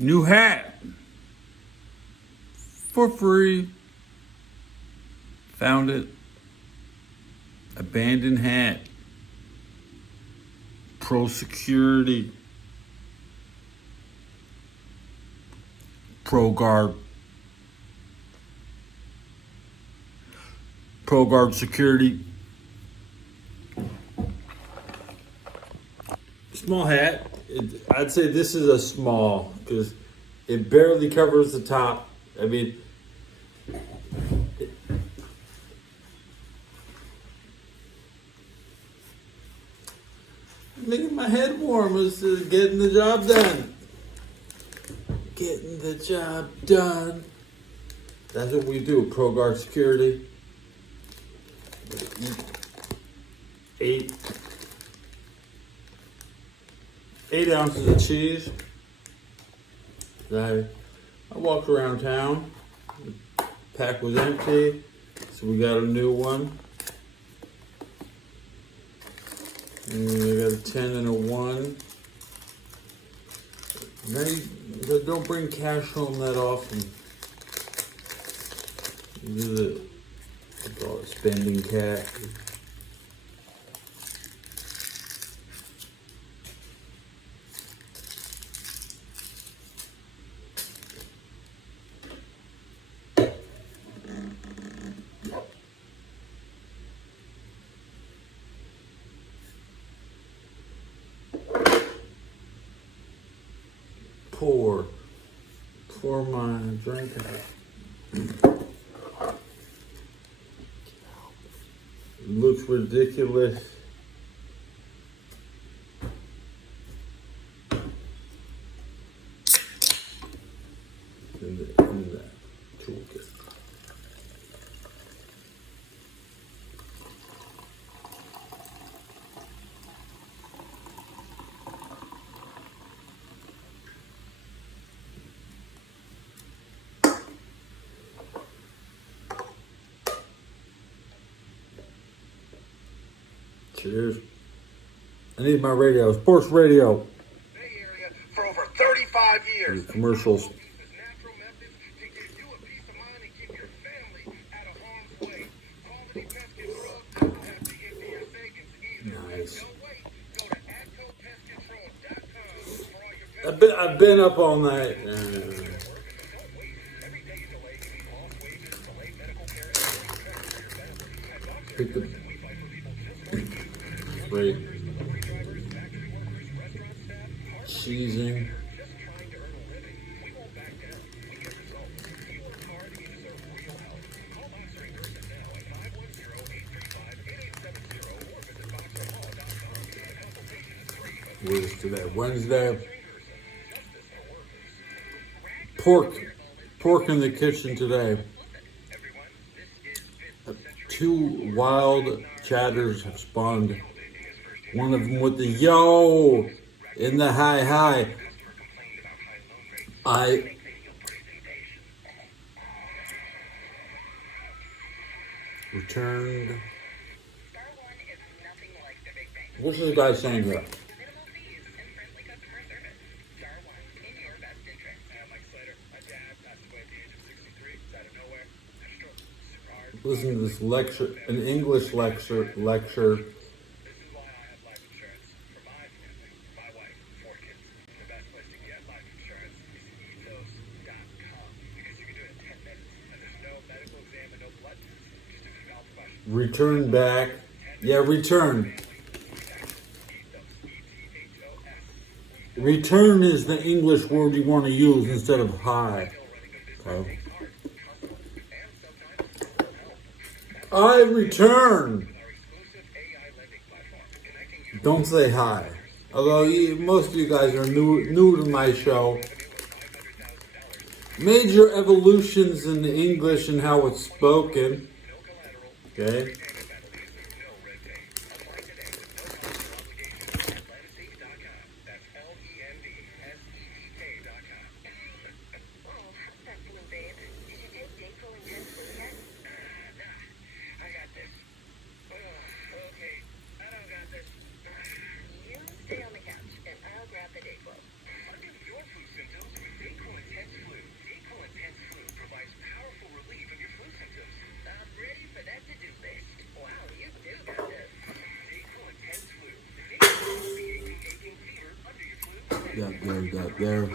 New hat for free. Found it. Abandoned hat. Pro Security. Pro Guard. Pro Guard Security. Small hat. I'd say this is a small because it barely covers the top. I mean, making my head warm is getting the job done. Getting the job done. That's what we do. Pro Guard Security. Eat 8 ounces of cheese. I walked around town. The pack was empty, so we got a new one. And I got a 10 and a 1. They don't bring cash home that often. You do they call it spending cash. Pour my drink out. It looks ridiculous. In that toolkit. Cheers. I need my radio. Sports radio. Bay Area for over 35 years. Commercials. Nice. I've been up all night. Pick the wait. Cheesing. What is today? Wednesday. Pork in the kitchen today. 2 wild chatters have spawned. One of them with the yo in the hi. I returned. What's this guy saying here? Listen to this lecture, an English lecture. Return back. Yeah, return. Return is the English word you want to use instead of hi. Okay. I return. Don't say hi. Although most of you guys are new to my show. Major evolutions in the English and how it's spoken. Okay. there.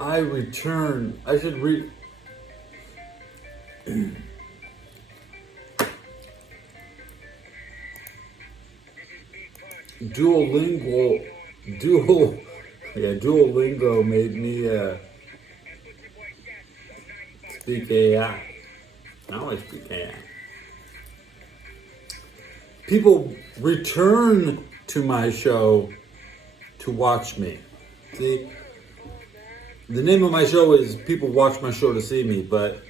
I return. I should read. Duolingo made me speak AI. Now I speak AI. People return to my show to watch me. See, the name of my show is People Watch My Show to See Me, but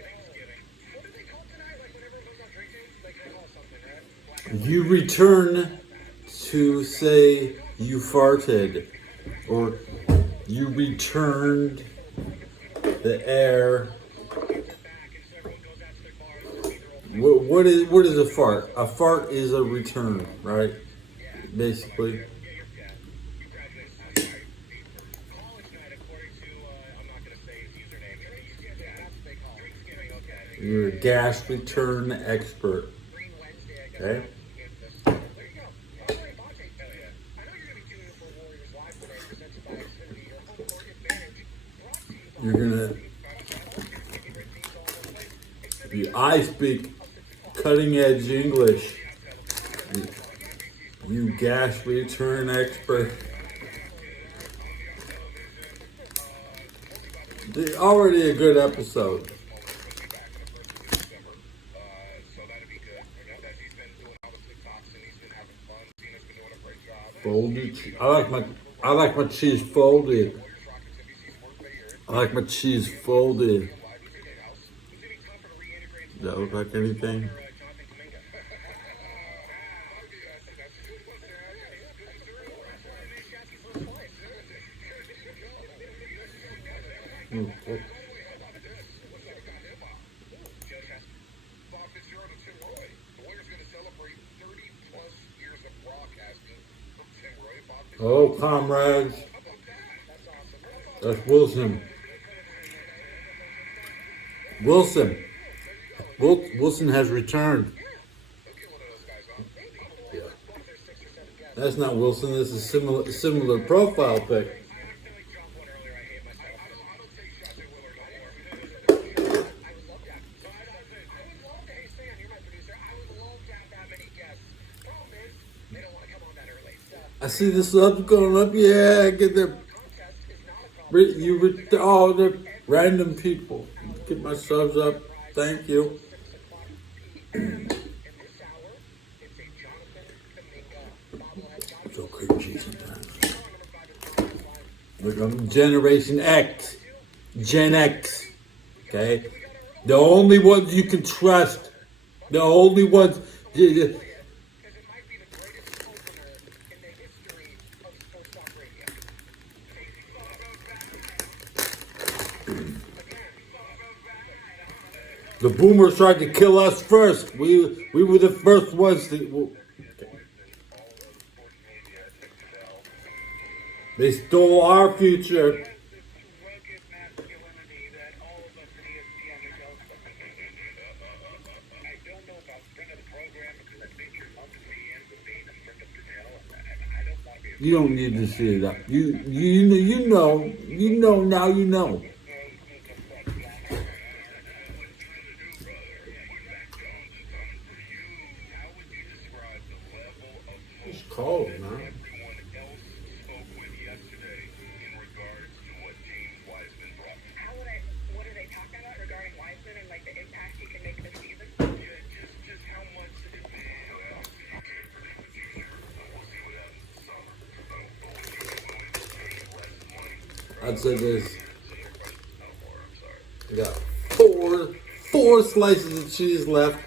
you return to say you farted, or you returned the air. What is a fart? A fart is a return, right? Basically. You're a gas return expert. Okay? You're gonna. I speak cutting edge English. You gas return expert. Already a good episode. Folded. I like my cheese folded. I like my cheese folded. Does that look like anything? Okay. Oh, comrades. That's Wilson. Wilson has returned. Yeah. That's not Wilson. This is similar profile pic. I see the subs going up. Yeah, get the all the random people. Get my subs up. Thank you. So cringy sometimes. Look, I'm Generation X. Gen X. Okay? The only ones you can trust. The only ones. The boomers tried to kill us first. We were the first ones to. They stole our future. You don't need to see that. You know now you know. It's cold, man. What are they talking about regarding Wiseman and like the impact he can make this season? Just how much. I'd say this. We got four slices of cheese left.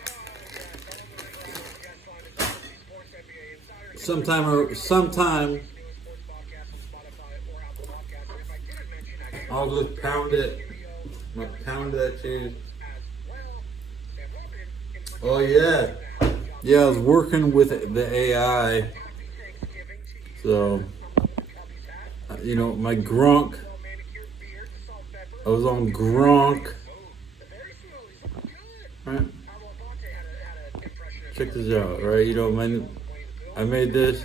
Sometime I'll just pound it. I'm gonna pound that cheese. Oh yeah. Yeah, I was working with the AI. So my Gronk. I was on Gronk. Right? Check this out, right? I made this.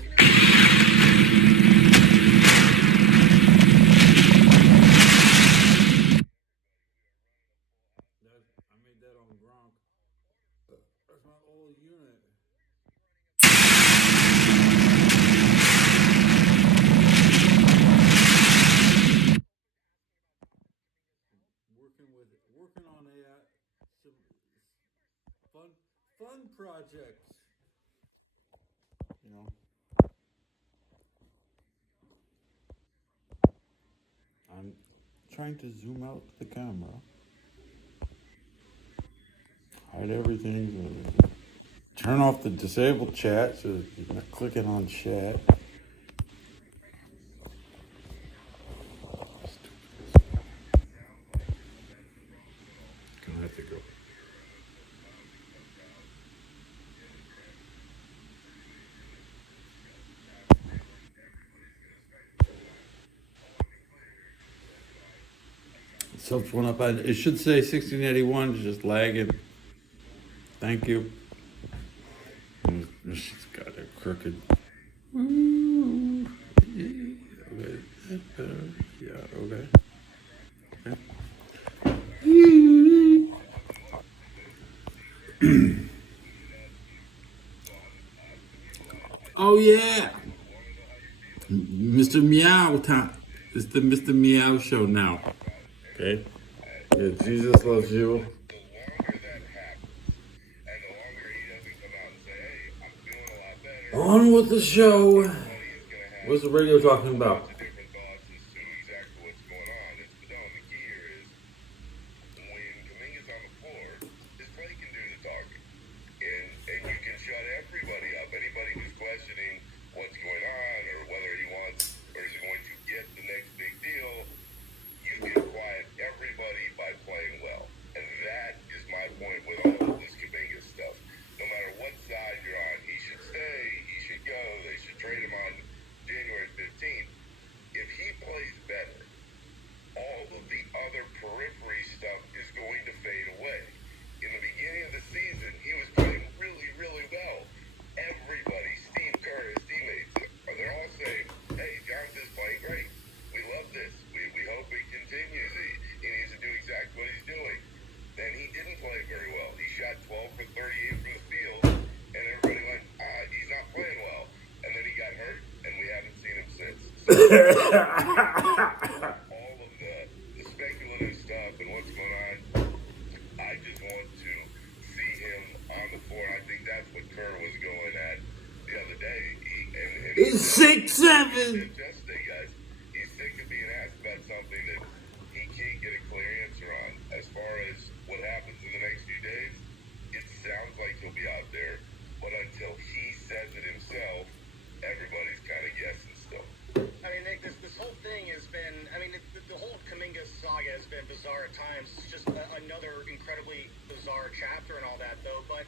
fun projects. You know. I'm trying to zoom out the camera. Hide everything. Turn off the disabled chat so you're not clicking on chat. Gonna have to go. Subs went up. It should say 1681. It's just lagging. Thank you. She's got a crooked. Ooh. Yeah, okay. That better. Yeah, okay. Oh yeah, Mr. Meow time. It's the Mr. Meow show now. Okay. Yeah, Jesus loves you. The longer that happens, and the longer he doesn't come out and say, hey, I'm feeling a lot better, On with the show. he's going to have What's the radio talking about? lots of different thoughts as to exactly what's going on. But the key here is when Kuminga's on the floor, his play can do the talking. And you can shut everybody up. Anybody who's questioning what's going on or whether he wants or is going to get the next big deal, you can quiet everybody by playing well. And that is my point with all of this Kuminga stuff. No matter what side you're on, he should stay, he should go, they should trade him on January 15th. If he plays better, all of the other periphery stuff is going to fade away. In the beginning of the season, he was playing really, really well. Everybody, Steve Kerr, his teammates, they're all saying, hey, Johnson's playing great. We love this. We hope he continues. He needs to do exactly what he's doing. Then he didn't play very well. He shot 12 for 38 from the field, and everybody went, he's not playing well. And then he got hurt, and we haven't seen him since. So, all of the speculative stuff and what's going on, I just want to see him on the floor. I think that's what Kerr was going at the other day. He's 6'7". Yesterday, guys, he's sick of being asked about something that he can't get a clear answer on. As far as what happens in the next few days, it sounds like he'll be out there, but until he says it himself, everybody's kind of guessing still. I mean, Nick, this whole thing has been, I mean, the whole Kuminga saga has been bizarre at times. It's just another incredibly bizarre chapter and all that, though. But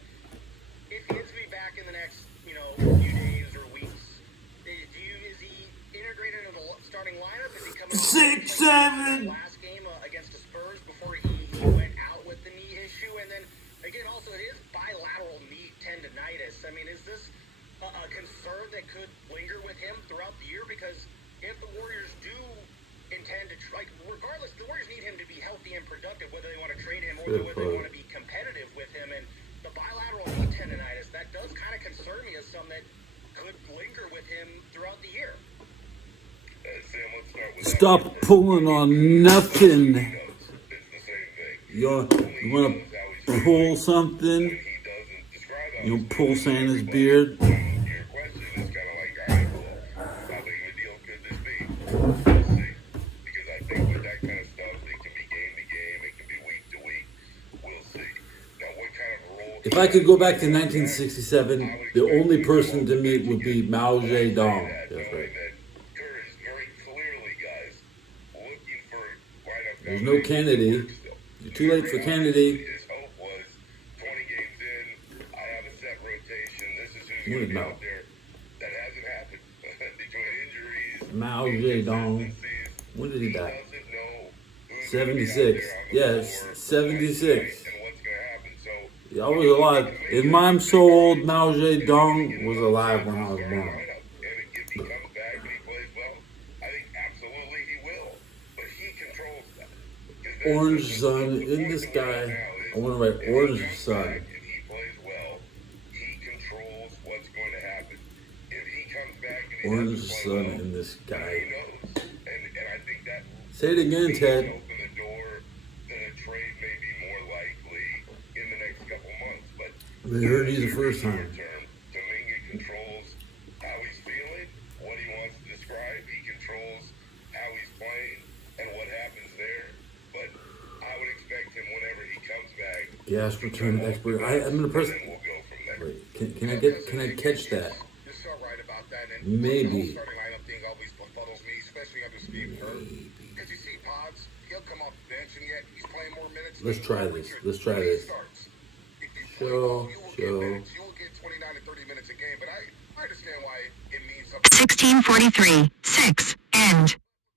if he is to be back in the next, few days or weeks, is he integrated into the starting lineup? Is he coming 6'7". last game against the Spurs before he went out with the knee issue? And then, again, also, it is bilateral knee tendonitis. I mean, is this a concern that could linger with him throughout the year? Because if the Warriors do intend to, regardless, the Warriors need him to be healthy and productive, whether they want to trade him or whether they want to be competitive with him. And the bilateral knee tendonitis, that does kind of concern me as something that could linger with him throughout the year. Sam, let's start with Stop that. pulling on nothing. It's the same thing. You want to pull something? He doesn't describe how You he's pull doing, Santa's but beard? Your question is kind of like, all right, well, how big of a deal could this be? We'll see. Because I think with that kind of stuff, it can be game to game, it can be week to week. We'll see. Now, what kind of role... If I could go back to 1967, the only person to meet would be Mao Zedong. That's right. Kerr is very clearly, guys, looking for lineup. There's no Kennedy. You're too late for Kennedy. His hope was 20 games in, I have a set rotation. This is who's What going to be about? out there. That hasn't happened. Between injuries, Mao Zedong. When did he he die? doesn't know who's gonna be out 76. there on the Yes, floor 76. and what's going to happen. So I was alive. If I'm so old, Mao Zedong was alive when I was born. And if he comes back and he plays well, I think absolutely he will. But he controls that. 'Cause that's Orange the- sun the in point the of it sky. right now is I want to write if he orange comes sun. back and he plays well, he controls what's going to happen. If he comes back and he Orange doesn't play sun well, in the he sky. knows. And I think that Say it again, Ted. open the door that a trade may be more likely in the next couple months. But They heard you the first time. Kuminga controls how he's feeling, what he wants to describe. He controls how he's playing and what happens there. But I would expect him whenever he comes back. Gas return expert. I'm gonna press. And we'll go from there. Wait, can I catch that? You're so right about that. And Maybe. the starting lineup thing always befuddles me, especially under Steve Kerr. Because you see Pods, he'll come off the bench, and yet he's playing more minutes. Let's than try Richard this. Let's try when he this. starts. If you play Show, well, you will show. get minutes. You will get 29 to 30 minutes a game, but I understand why it means something. 16:43, 6, end.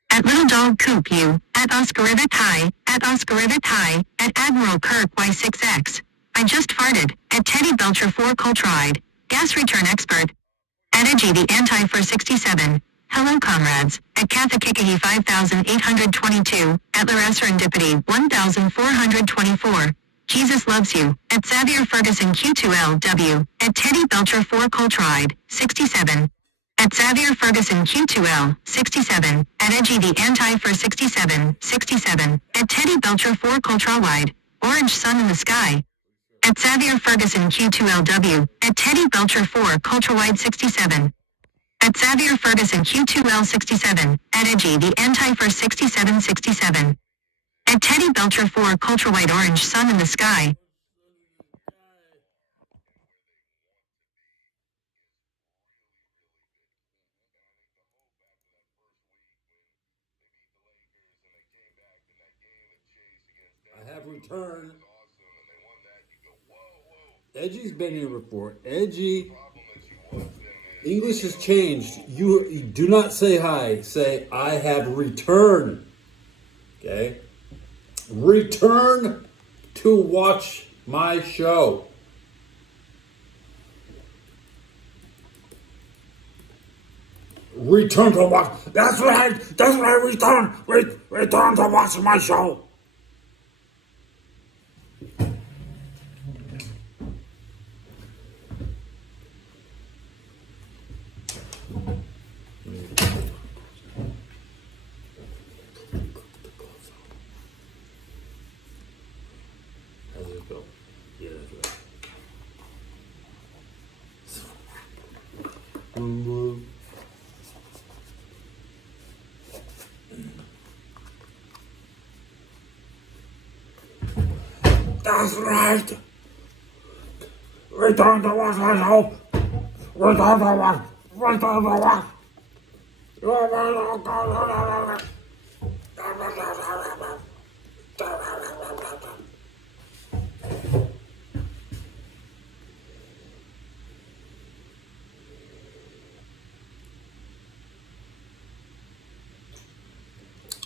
At Little Dog Coop U, at Oscarivit High, at Oscarivit High, at Admiral Kirk Y6X. I just farted, at Teddy Belcher 4 Coltride, gas return expert. At Edgy the Anti for 67. Hello comrades, at Kathakikahi 5822, at Laura Serendipity 1424. Jesus loves you, at Xavier Ferguson Q2LW, at Teddy Belcher 4 Coltride, 67. At Xavier Ferguson Q2L, 67. At Edgy the Anti for 67, 67. At Teddy Belcher 4 Coltrawide, Orange Sun in the Sky. At Xavier Ferguson Q2LW, at Teddy Belcher 4 Coltrawide 67. At Xavier Ferguson Q2L 67, at Edgy the Anti for 67, 67. At Teddy Belcher 4 Coltrawide Orange Sun in the Sky. I have returned. Edgy's been here before. Edgy. English has changed. You do not say hi. Say, I have returned. Okay? Return to watch my show. Return to watch. That's right. That's right. Return. Return to watch my show. How's it go? Yeah, that's right. That's right. Return to watch my show. Return to watch. Return to watch.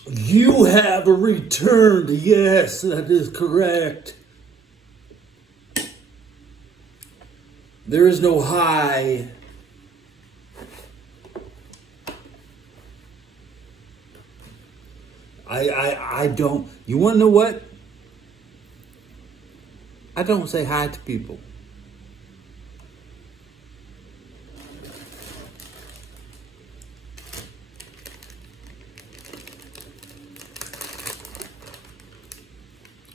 You have returned. Yes, that is correct. There is no hi. I don't. You want to know what? I don't say hi to people.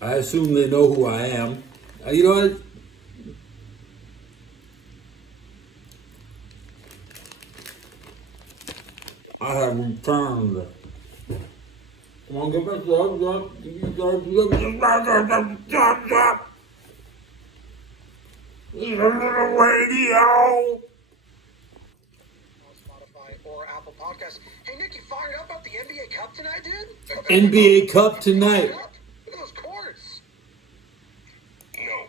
I assume they know who I am. You know what? I have returned. Come on, get back up. Radio. Spotify or Apple Podcasts. Hey, Nick, you fired up about the NBA Cup tonight, dude? NBA Cup tonight. Look at those courts. No.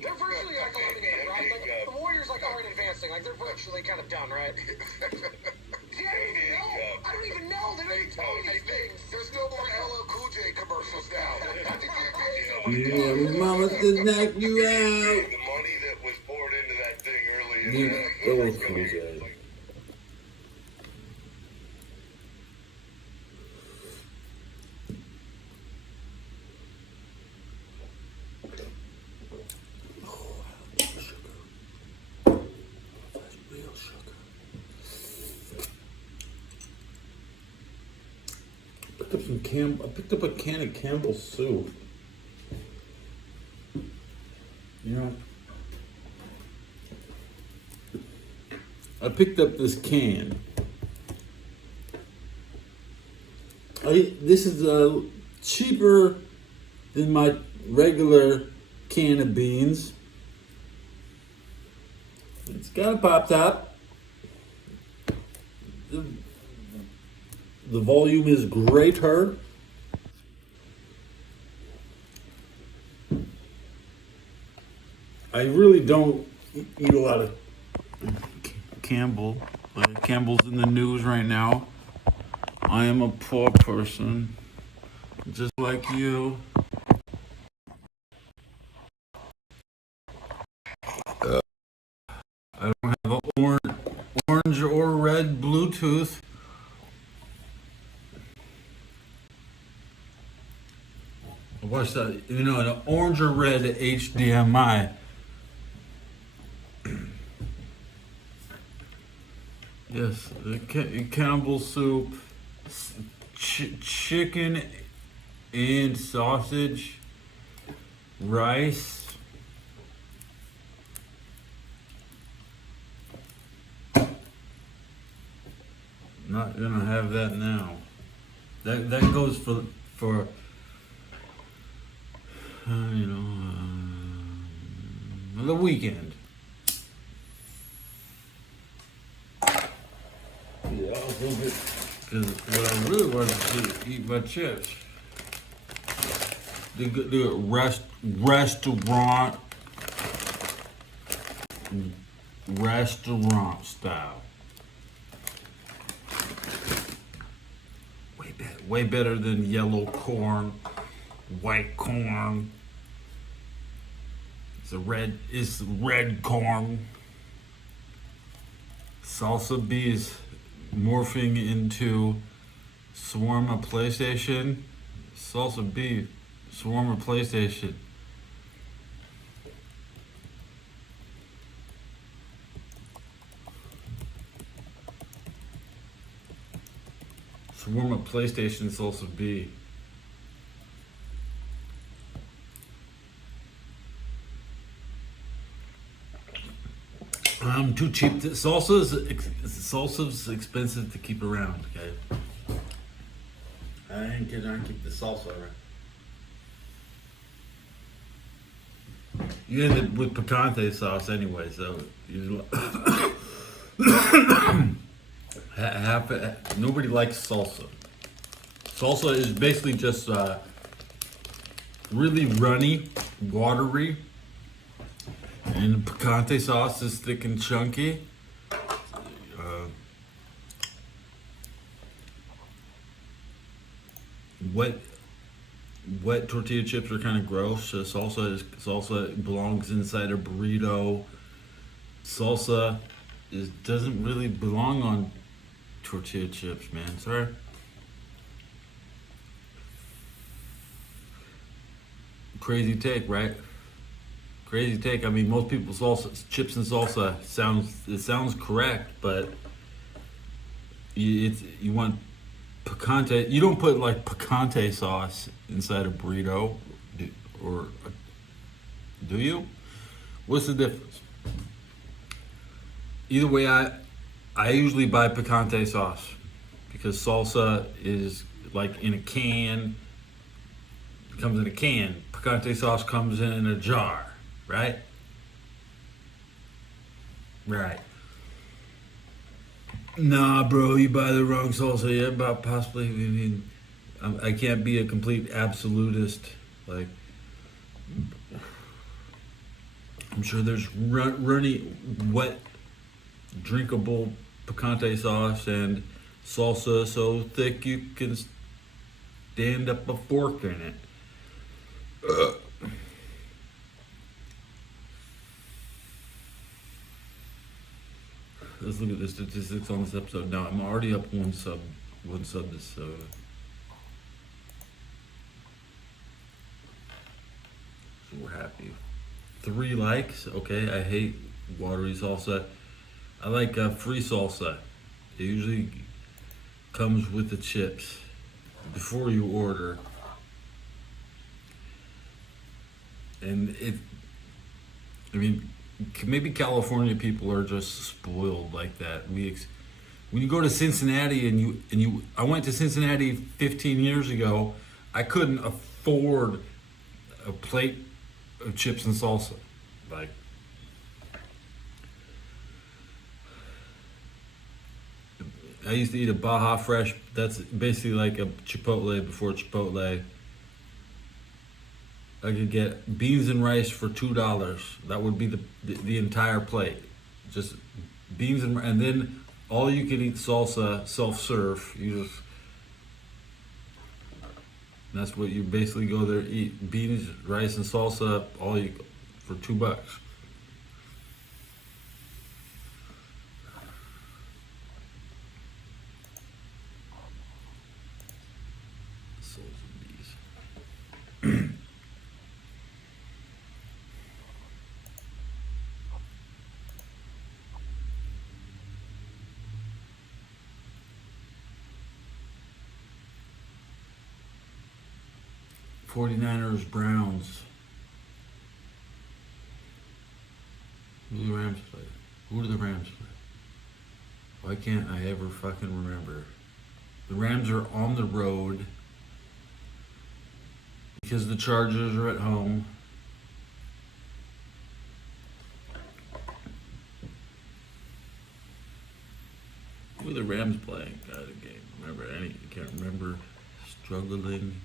They're virtually like eliminated, right? Like, the Warriors aren't advancing. Like, they're virtually kind of done, right? See, I don't even know. They don't even tell me these things. There's no more LL Cool J commercials now. I think the NBA Yeah, mama to knock you out. The money that was poured into that thing early You, in that was cool, Jay. I picked up a can of Campbell's soup. You know, I picked up this can. This is cheaper than my regular can of beans. It's got a pop top. The volume is greater. I really don't eat a lot of Campbell. Campbell's in the news right now. I am a poor person, just like you. I don't have an orange or red Bluetooth. What's that? You know, an orange or red HDMI. Yes, the Campbell soup, chicken and sausage, rice. Not gonna have that now. That goes for the weekend. Yeah, because what I really want to eat my chips. The restaurant style. Way better than yellow corn, white corn. It's red corn. Salsa B is morphing into Shawarma PlayStation. Salsa B, Shawarma PlayStation. Shawarma PlayStation Salsa B. I'm too cheap. Salsa's expensive to keep around. Okay, I ain't gonna keep the salsa around. You end up with picante sauce anyway, so you nobody likes salsa. Salsa is basically just really runny, watery. And the picante sauce is thick and chunky. Wet tortilla chips are kind of gross. Salsa belongs inside a burrito. Salsa doesn't really belong on tortilla chips, man. Sorry. Crazy take, right? Crazy take. I mean, most people's chips and salsa sounds correct, but you want picante. You don't put like picante sauce inside a burrito, or do you? What's the difference? Either way, I usually buy picante sauce because salsa is like in a can. It comes in a can. Picante sauce comes in a jar. Right? Right. Nah, bro, you buy the wrong salsa. Yeah, about possibly. I mean, I can't be a complete absolutist. Like, I'm sure there's runny, wet, drinkable picante sauce and salsa so thick you can stand up a fork in it. Let's look at the statistics on this episode. Now I'm already up one sub this. So we're happy. 3 likes. Okay, I hate watery salsa. I like free salsa. It usually comes with the chips before you order, and I mean, maybe California people are just spoiled like that. When you go to Cincinnati I went to Cincinnati 15 years ago. I couldn't afford a plate of chips and salsa. Like, I used to eat a Baja Fresh. That's basically like a Chipotle before Chipotle. I could get beans and rice for $2. That would be the entire plate. Just beans and then all you can eat salsa, self-serve. That's what you basically go there, eat beans, rice, and salsa, for $2. Salsa bees. 49ers, Browns. Who do the Rams play? Who do the Rams play? Why can't I ever fucking remember? The Rams are on the road because the Chargers are at home. Who are the Rams playing? God, a game. I can't remember. Struggling.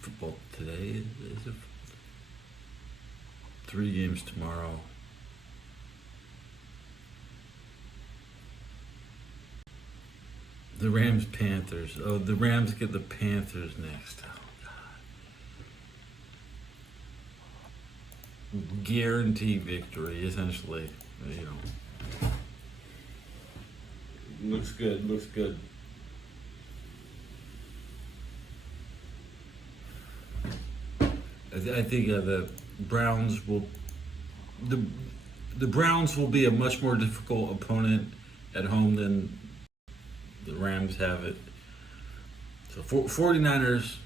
Football today is it? 3 games tomorrow. The Rams Panthers. Oh, the Rams get the Panthers next. Oh God. Guarantee victory, essentially. You know. Looks good. Looks good. I think the Browns will. The Browns will be a much more difficult opponent at home than the Rams have it. So 49ers,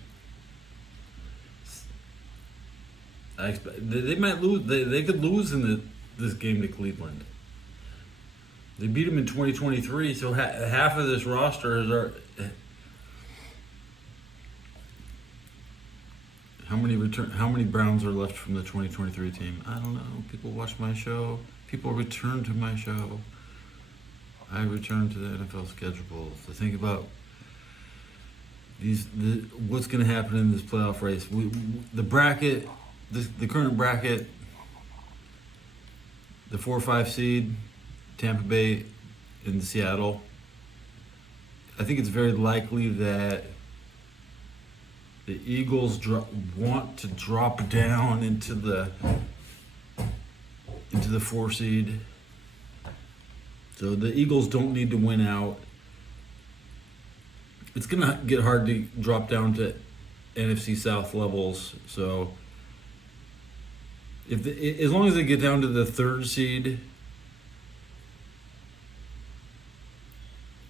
I expect they might lose. They could lose in this game to Cleveland. They beat them in 2023, so half of this roster is our. How many Browns are left from the 2023 team? I don't know. People watch my show. People return to my show. I return to the NFL schedule to think about what's going to happen in this playoff race. The bracket, the current bracket, the 4 or 5 seed, Tampa Bay and Seattle. I think it's very likely that the Eagles want to drop down into the 4 seed. So the Eagles don't need to win out. It's gonna get hard to drop down to NFC South levels. So as long as they get down to the 3rd seed,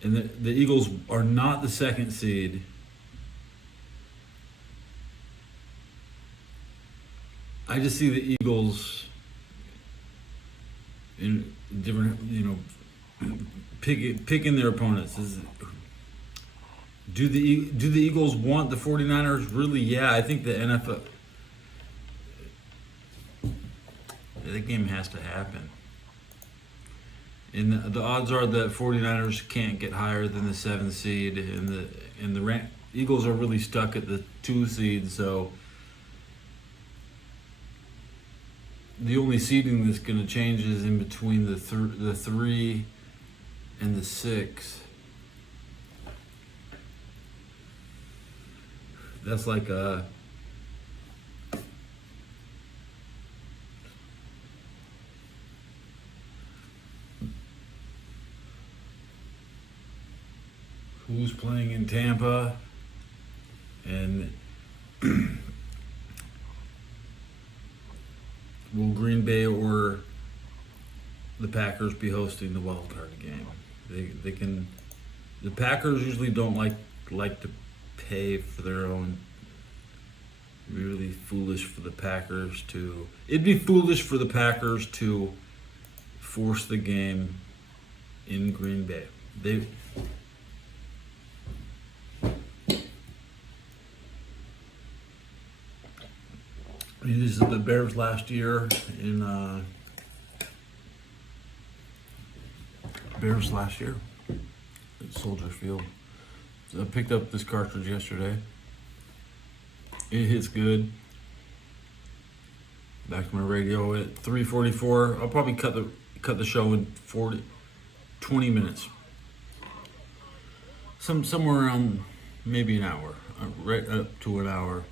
and the Eagles are not the 2nd seed. I just see the Eagles in different, picking their opponents. Do the Eagles want the 49ers? Really? Yeah, I think the NFL. The game has to happen. And the odds are that 49ers can't get higher than the 7th seed, and the Eagles are really stuck at the 2 seed, so the only seeding that's going to change is in between the 3 and the 6. That's like who's playing in Tampa, and will Green Bay or the Packers be hosting the wild card game? They can. The Packers usually don't like to pay for their own. Really foolish for the Packers to. It'd be foolish for the Packers to force the game in Green Bay. This is the Bears last year in Bears last year at Soldier Field. So I picked up this cartridge yesterday. It hits good. Back to my radio at 3:44. I'll probably cut the show in 20 minutes. Somewhere around maybe an hour, right up to an hour.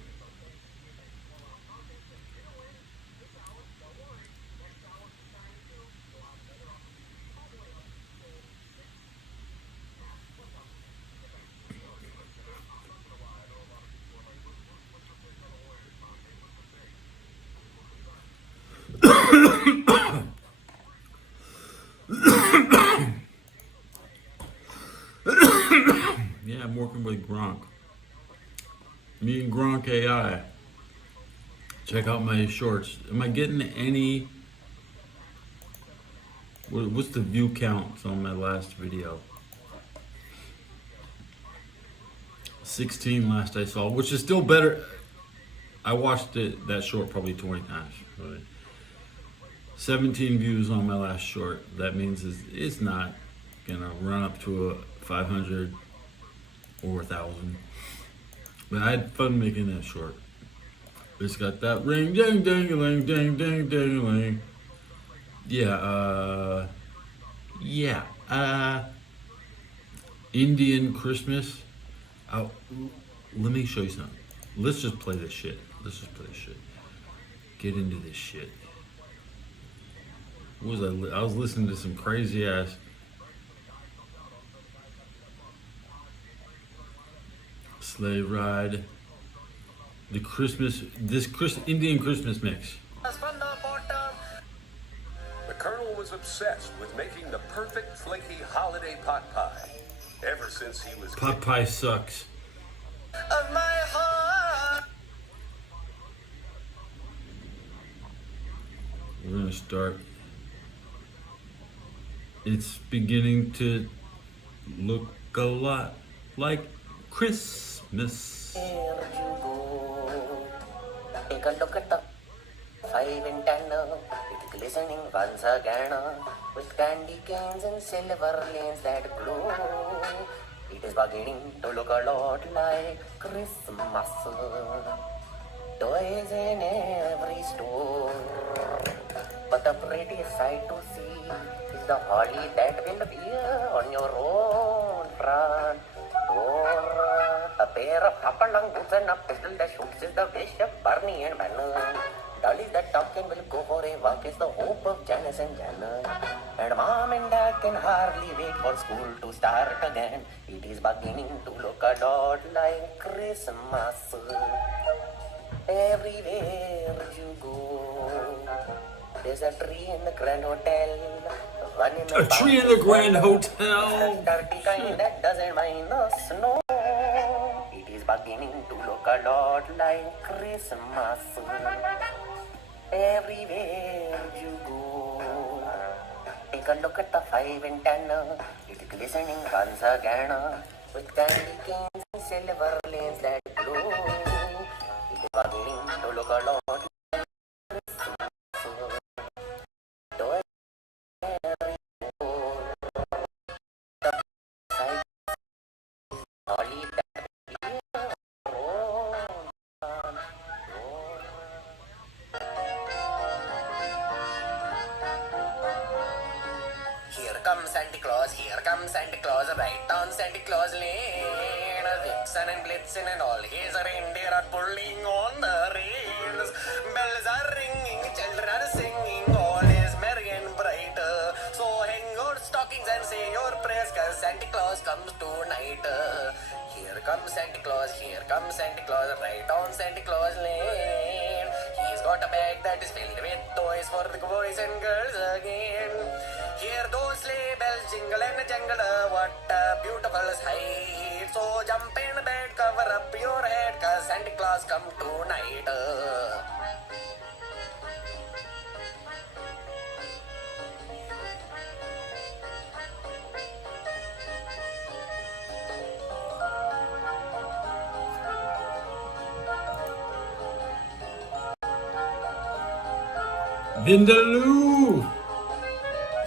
Yeah, I'm working with Gronk. Me and Gronk AI. Check out my shorts. Am I getting any? What's the view count on my last video? 16 last I saw, which is still better. I watched that short probably 20 times. Right? 17 views on my last short. That means it's not gonna run up to a 500 or 1,000. But I had fun making that short. It's got that ring, ding, ding, ding, ding, ding, ding, ding. Indian Christmas. Let me show you something. Let's just play this shit. Get into this shit. What was I was listening to some crazy ass sleigh ride. Indian Christmas mix. The Colonel was obsessed with making the perfect flaky holiday pot pie. Ever since he was Pot pie sucks. Of my heart. We're gonna start. It's beginning to look a lot like Christmas. Here you go. Take a look at the 5 and 10. It's glistening once again with candy canes and silver lanes that glow. It is beginning to look a lot like Christmas. Toys in every store. But the prettiest sight to see is the holly that will appear on your own front door. A pair of hopalong boots and a pistol that shoots is the wish of Barney and Banner. Dolly that talk and will go for a walk is the hope of Janice and Janet. And Mom and Dad can hardly wait for school to start again. It is beginning to look a lot like Christmas. Everywhere you go, there's a tree in the Grand Hotel. One in the A tree in the Grand Hotel. dirty kind that doesn't mind the snow. It is beginning to look a lot like Christmas. Everywhere you go, take a look at the 5 and 10. It's glistening once again with candy canes and silver lanes that glow. It is beginning to look a lot like Christmas. Toy every door. The sight is holly that will be your own. Here comes Santa Claus, right on Santa Claus Lane. Vixen and Blitzen and all his reindeer are pulling on the reins. Bells are ringing, children are singing, all is merry and bright. So hang your stockings and say your prayers, cause Santa Claus comes tonight. Here comes Santa Claus, right on Santa Claus Lane. He's got a bag that is filled with toys for the boys and girls again. Hear those sleigh bells jingle and jangle, what a beautiful sight. So jump in bed, cover up your head, cause Santa Claus come tonight. Vindaloo!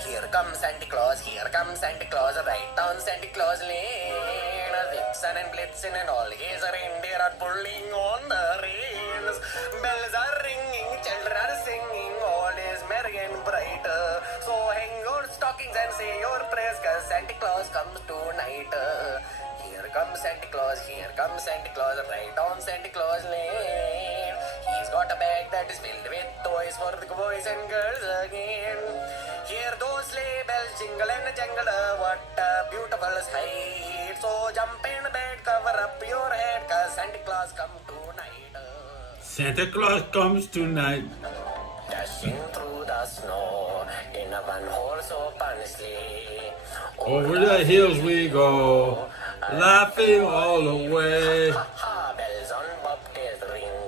Here comes Santa Claus, right down Santa Claus Lane. Vixen and Blitzen and all his reindeer are pulling on the reins. Bells are ringing, children are singing, all is merry and bright. So hang your stockings and say your prayers, cause Santa Claus comes tonight. Here comes Santa Claus, right down Santa Claus Lane. He's got a bag that is filled with toys for the boys and girls again. Hear those sleigh bells jingle and jangle, what a beautiful sight. So jump in bed, cover up your head, cause Santa Claus come tonight. Santa Claus comes tonight. Dashing through the snow in a one-horse open sleigh. Over the hills we go, laughing all the way. Ha, bells on bobtails ring,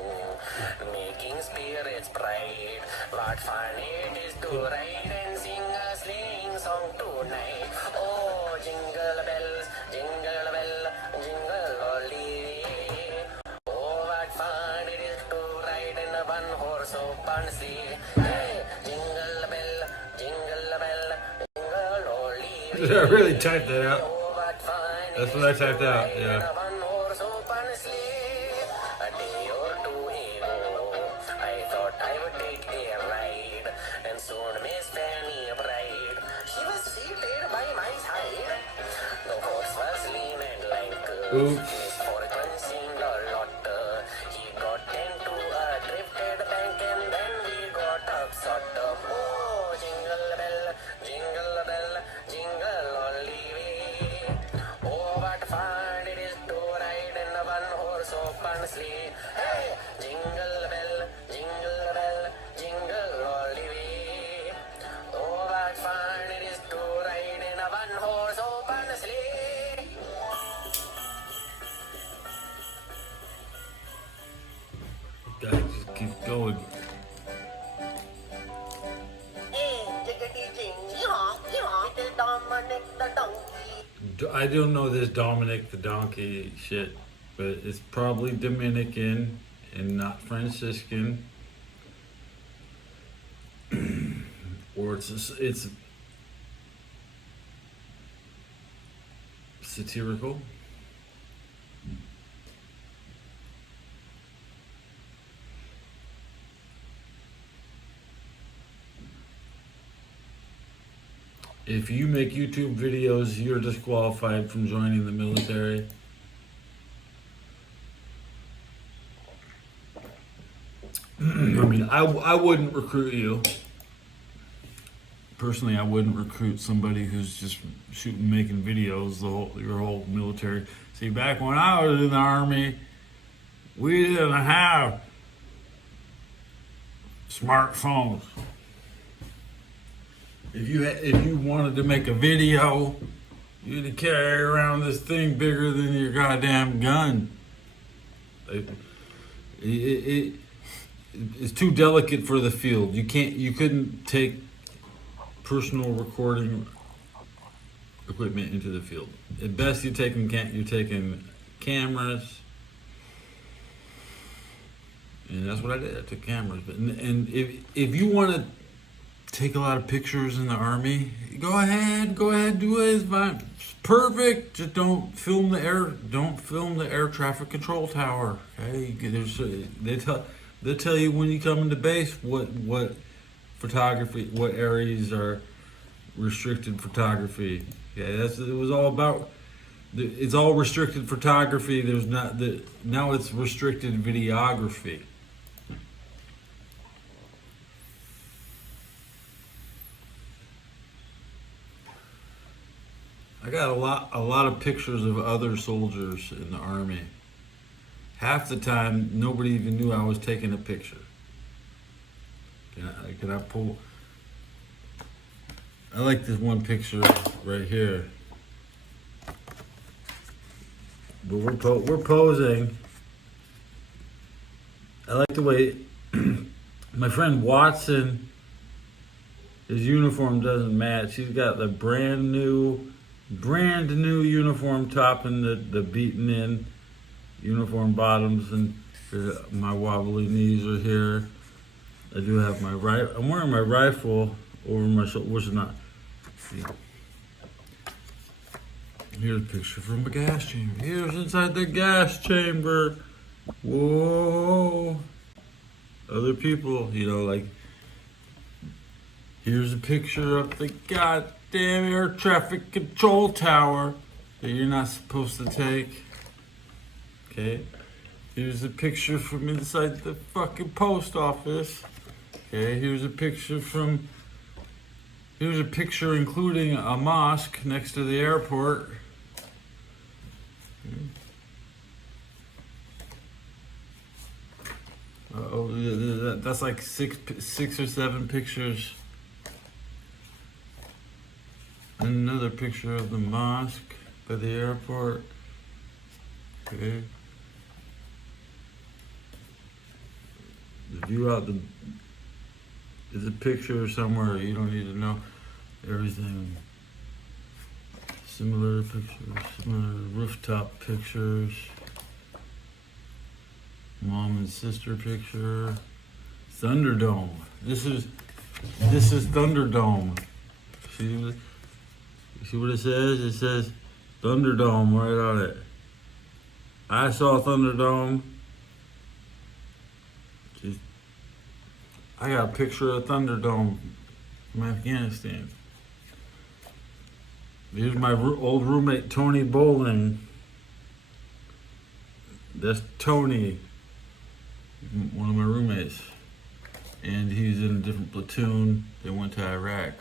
making spirits bright. What fun it is to ride and sing a sleighing song tonight. Oh, jingle bells, jingle all the way. Oh, what fun it is to ride in a one-horse open sleigh. Hey, jingle bell, jingle all the way. I really typed that out. Oh, what fun That's what I typed out, yeah. one horse open sleigh. A day or two ago, I thought I would take a ride, and soon Miss Fanny Bride, she was seated by my side. The horse was lean and lank. Oops. Miss Fortune seemed a lot. He got into a drifted bank, and then we got upset. Oh, jingle bell, jingle all the way. Oh, what fun it is to ride in a one-horse open sleigh. Hey, jingle bell, jingle all the way. Oh, what fun it is to ride in a one-horse open sleigh. Guys, just keep going. Hey, jiggity jing, yeehaw, it is Dominic the donkey. I don't know this Dominic the Donkey shit, but it's probably Dominican and not Franciscan. Or it's satirical. If you make YouTube videos, you're disqualified from joining the military. I mean, I wouldn't recruit you. Personally, I wouldn't recruit somebody who's just shooting, making videos your whole military. See, back when I was in the Army, we didn't have smartphones. If you wanted to make a video, you had to carry around this thing bigger than your goddamn gun. It's too delicate for the field. You couldn't take personal recording equipment into the field. At best, you're taking cameras, and that's what I did. I took cameras. And if you want to take a lot of pictures in the Army, go ahead, do it. It's fine. It's perfect. Just don't film the air traffic control tower. Okay, they'll tell you when you come into base what photography, what areas are restricted photography. Okay, it was all about. It's all restricted photography. Now it's restricted videography. I got a lot of pictures of other soldiers in the Army. Half the time, nobody even knew I was taking a picture. Can I pull? I like this one picture right here. But we're posing. I like the way my friend Watson, his uniform doesn't match. He's got the brand new uniform top and the beaten in uniform bottoms, and my wobbly knees are here. I do have my I'm wearing my rifle over my shoulder, which is not. See. Here's a picture from the gas chamber. Here's inside the gas chamber. Whoa. Other people, like, here's a picture of the goddamn air traffic control tower that you're not supposed to take. Okay. Here's a picture from inside the fucking post office. Okay. Here's a picture including a mosque next to the airport. That's like six or seven pictures. Another picture of the mosque by the airport. Okay. The view out is a picture somewhere. You don't need to know everything. Similar pictures, similar rooftop pictures. Mom and sister picture. Thunderdome. This is Thunderdome. See what it says? It says Thunderdome right on it. I saw Thunderdome. I got a picture of Thunderdome from Afghanistan. Here's my old roommate Tony Bowling. That's Tony, one of my roommates, and he's in a different platoon. They went to Iraq.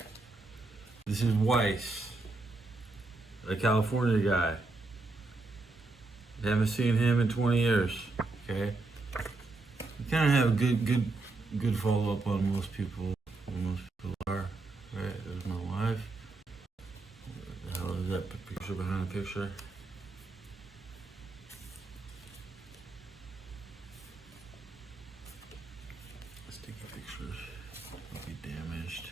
This is Weiss, a California guy. Haven't seen him in 20 years. Okay, you kind of have a good follow up on most people. Most people are right. There's my wife. What the hell is that picture behind the picture? Sticky pictures will be damaged.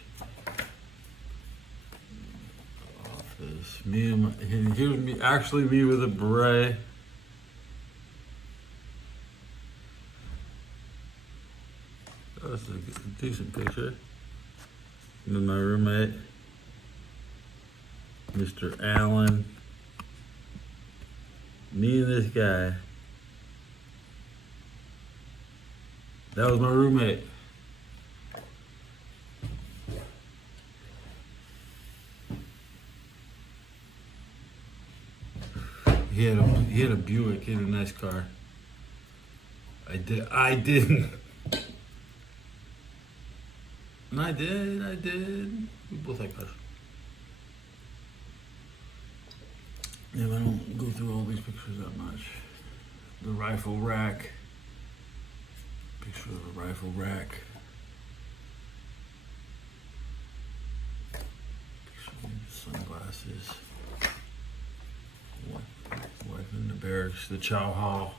Office. Here's me, actually me with a beret. Oh, this is a decent picture. With my roommate, Mr. Allen. Me and this guy. That was my roommate. He had a Buick. He had a nice car. I didn't. And I did. We both had cars. Yeah, I don't go through all these pictures that much. The rifle rack. Picture of a rifle rack. Picture of sunglasses. Wife in the barracks. The chow hall.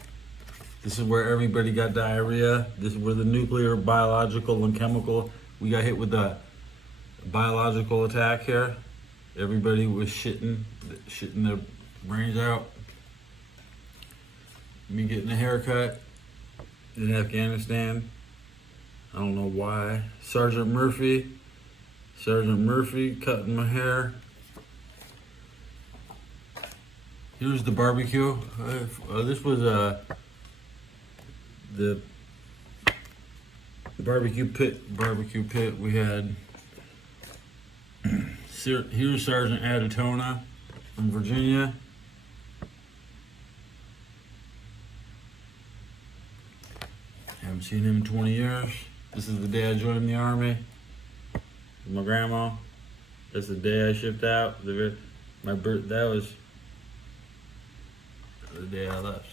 This is where everybody got diarrhea. This is where the nuclear, biological, and chemical. We got hit with the biological attack here. Everybody was shitting their brains out. Me getting a haircut in Afghanistan. I don't know why. Sergeant Murphy cutting my hair. Here's the barbecue. This was the barbecue pit. We had here's Sergeant Adatona from Virginia. Haven't seen him in 20 years. This is the day I joined the Army with my grandma. That's the day I shipped out. That was the day I left.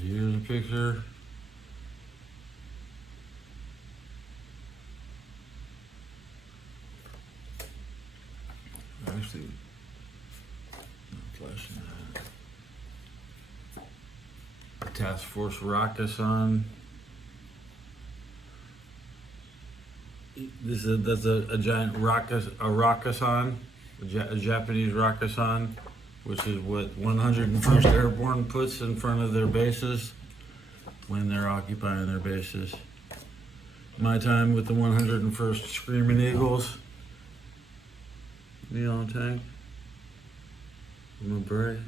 Here's a picture. Actually, flash pushing that. Task Force Rakusan. That's a giant Rakusan, a Japanese Rakusan, which is what 101st Airborne puts in front of their bases when they're occupying their bases. My time with the 101st Screaming Eagles. Me on tank. I'm a beret.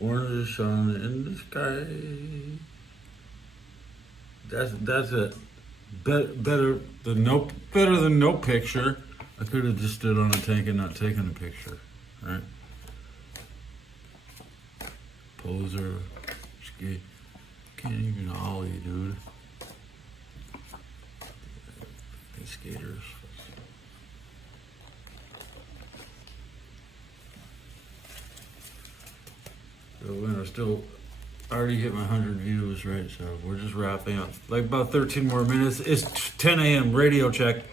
Orange sun in the sky. That's it. Better than no picture. I could have just stood on a tank and not taken a picture, right? Poser, ski, can't even ollie, dude. These skaters. So we're still already hit my 100 views, right? So we're just wrapping up. Like about 13 more minutes. It's 10 a.m. Radio check.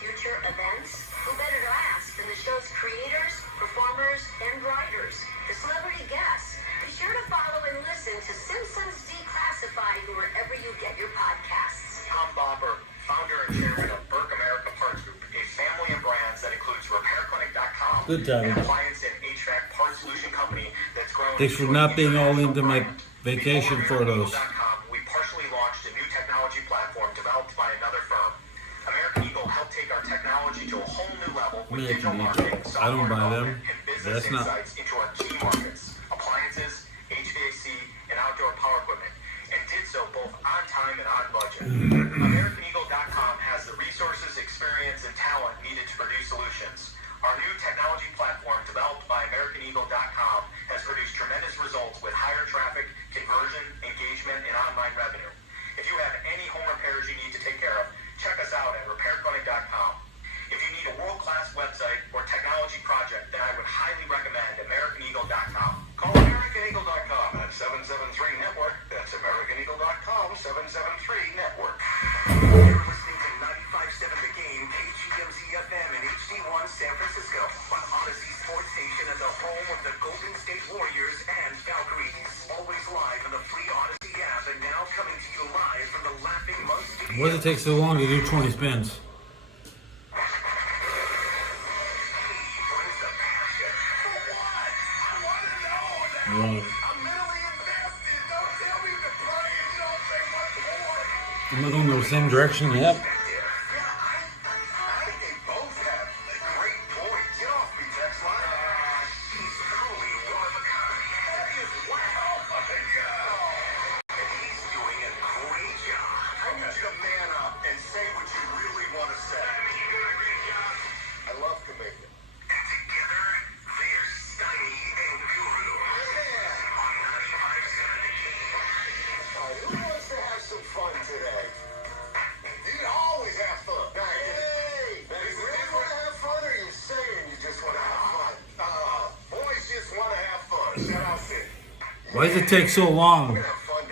Future events? Who better to ask than the show's creators, performers, and writers? The celebrity guests. Be sure to follow and listen to Simpsons Declassified wherever you get your podcasts. Tom Bobber, founder and chairman of Burke America Parts Group, a family of brands that includes RepairClinic.com, Good time. an appliance and HVAC parts solution company that's grown. Thanks for not being all into my vacation photos. We partially launched a new technology platform developed by another firm. American Eagle helped take our technology to a whole new level with digital marketing, I don't software buy them. development, and business That's not. insights into our key markets, appliances, HVAC, and outdoor power equipment, and did so both on time and on budget. AmericanEagle.com has the resources, experience, and talent needed to produce solutions. Our new technology platform, developed by AmericanEagle.com, has produced tremendous results with higher traffic, conversion, engagement, and online revenue. If you have any home repairs you need to take care of, check us out at RepairClinic.com. If you need a world-class website or technology project, then I would highly recommend AmericanEagle.com. Call AmericanEagle.com at 773-NETWORK. That's AmericanEagle.com, 773-NETWORK. You're listening to 95.7 The Game, KGMZ FM in HD1 San Francisco, on Odyssey Sports Station and the home of the Golden State Warriors and Valkyries. Always live on the free Odyssey app and now coming to you live from the Laughing Mug Studio. Why does it take so long to do 20 spins? Right. I'm mentally invested. Don't tell me to play and you don't say much more. I'm not going the same direction yet. I think they both have great points. Get off me, text line. He's truly one of a kind. That is wow. Oh my God. And he's doing a great job. I need you to man up and say what you really want to say. I love Kaminga. And together, they're Steiny and Guru. On 95.7 The Game. Who wants to have some fun today? You always have fun. Hey, you really want to have fun, or you saying you just want to have fun? Boys just want to have fun. Shout out Sid. Why does it take so long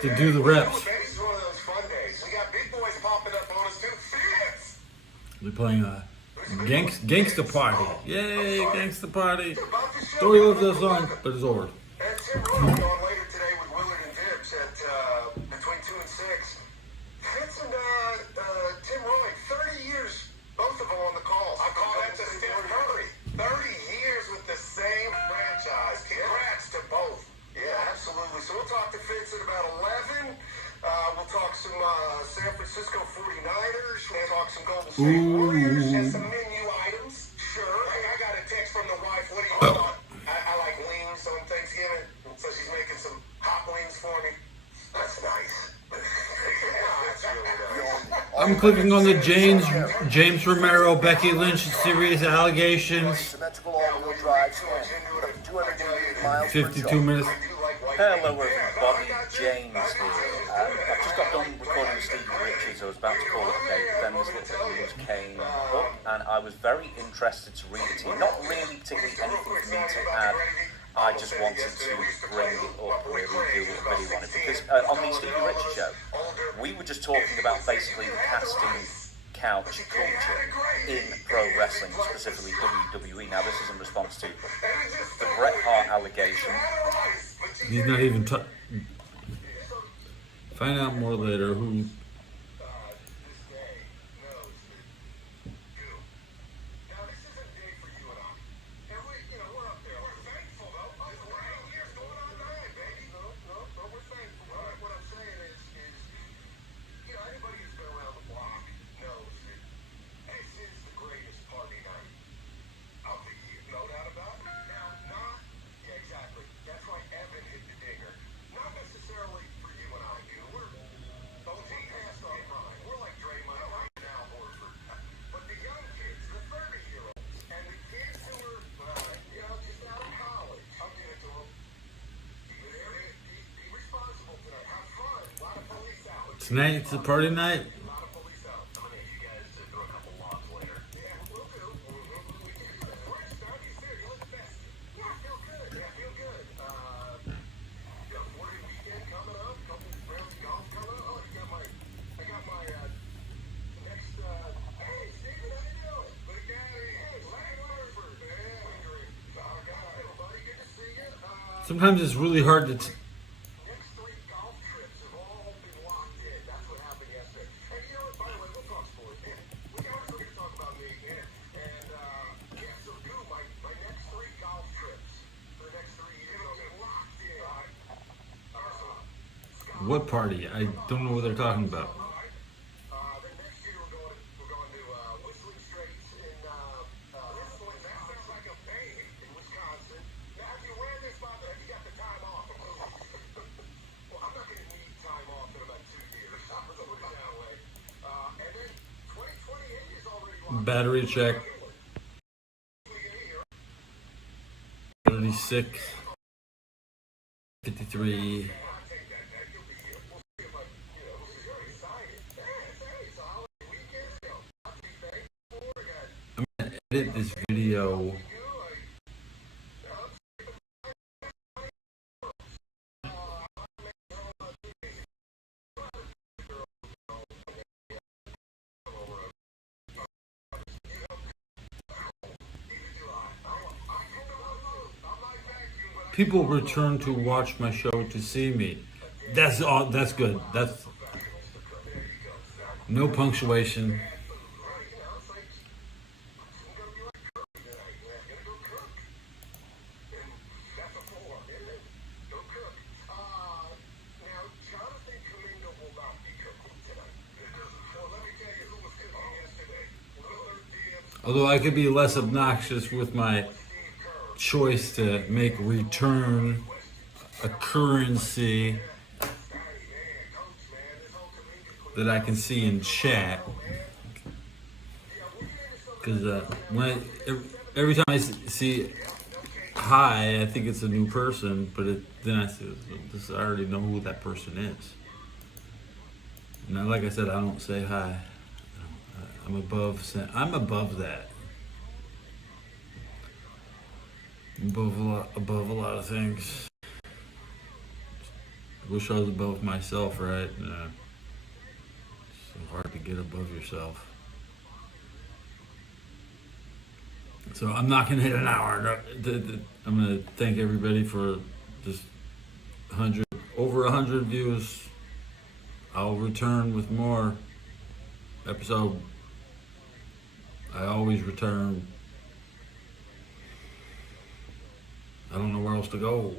to do the reps? Today's one of those fun days. We got big boys popping up on us too. Fitz! We're playing a gangsta party. Yay, gangsta party. Story loves that song, but it's over. And Tim Roy on later today with Willard and Dibbs at between 2 and 6. Fitz and Tim Roy, 30 years, both of them on the call. I call that the Steph Curry. 30 years with the same franchise. Congrats to both. Yeah, absolutely. So we'll talk to Fitz at about 11. We'll talk some San Francisco 49ers. We'll talk some Golden State Warriors and some menu items. Sure. Hey, I got a text from the wife. What do you want? I like wings on Thanksgiving, so she's making some hot wings for me. That's nice. That's really nice. I'm clicking on the James Romero, Becky Lynch series allegations. Symmetrical all-wheel drives and 280 miles per 52 charge. minutes. Hello everybody, James here. I've just got done recording with Stevie Richards. I was about to call it a day, but then this little news came up and I was very interested to read it to you. Not really particularly anything for me to add. I just wanted to bring it up, really do a video on it. Because on the Stevie Richards show, we were just talking about basically the couch culture in pro wrestling, specifically WWE. Now, this is in response to the Bret Hart allegation. He's not even. Find out more later who. Tonight it's a party night. Sometimes it's really hard to. What party? I don't know what they're talking about. Battery check. 36. 53. I'm gonna edit this video. People return to watch my show to see me. That's all. That's good. That's no punctuation. Although I could be less obnoxious with my choice to make return a currency that I can see in chat, because when every time I see hi, I think it's a new person, but then I say this. I already know who that person is. Now, like I said, I don't say hi. I'm above that. Above a lot of things. Wish I was above myself, right? It's so hard to get above yourself. So I'm not gonna hit an hour. I'm gonna thank everybody for just over 100 views. I'll return with more episode. I always return. I don't know where else to go.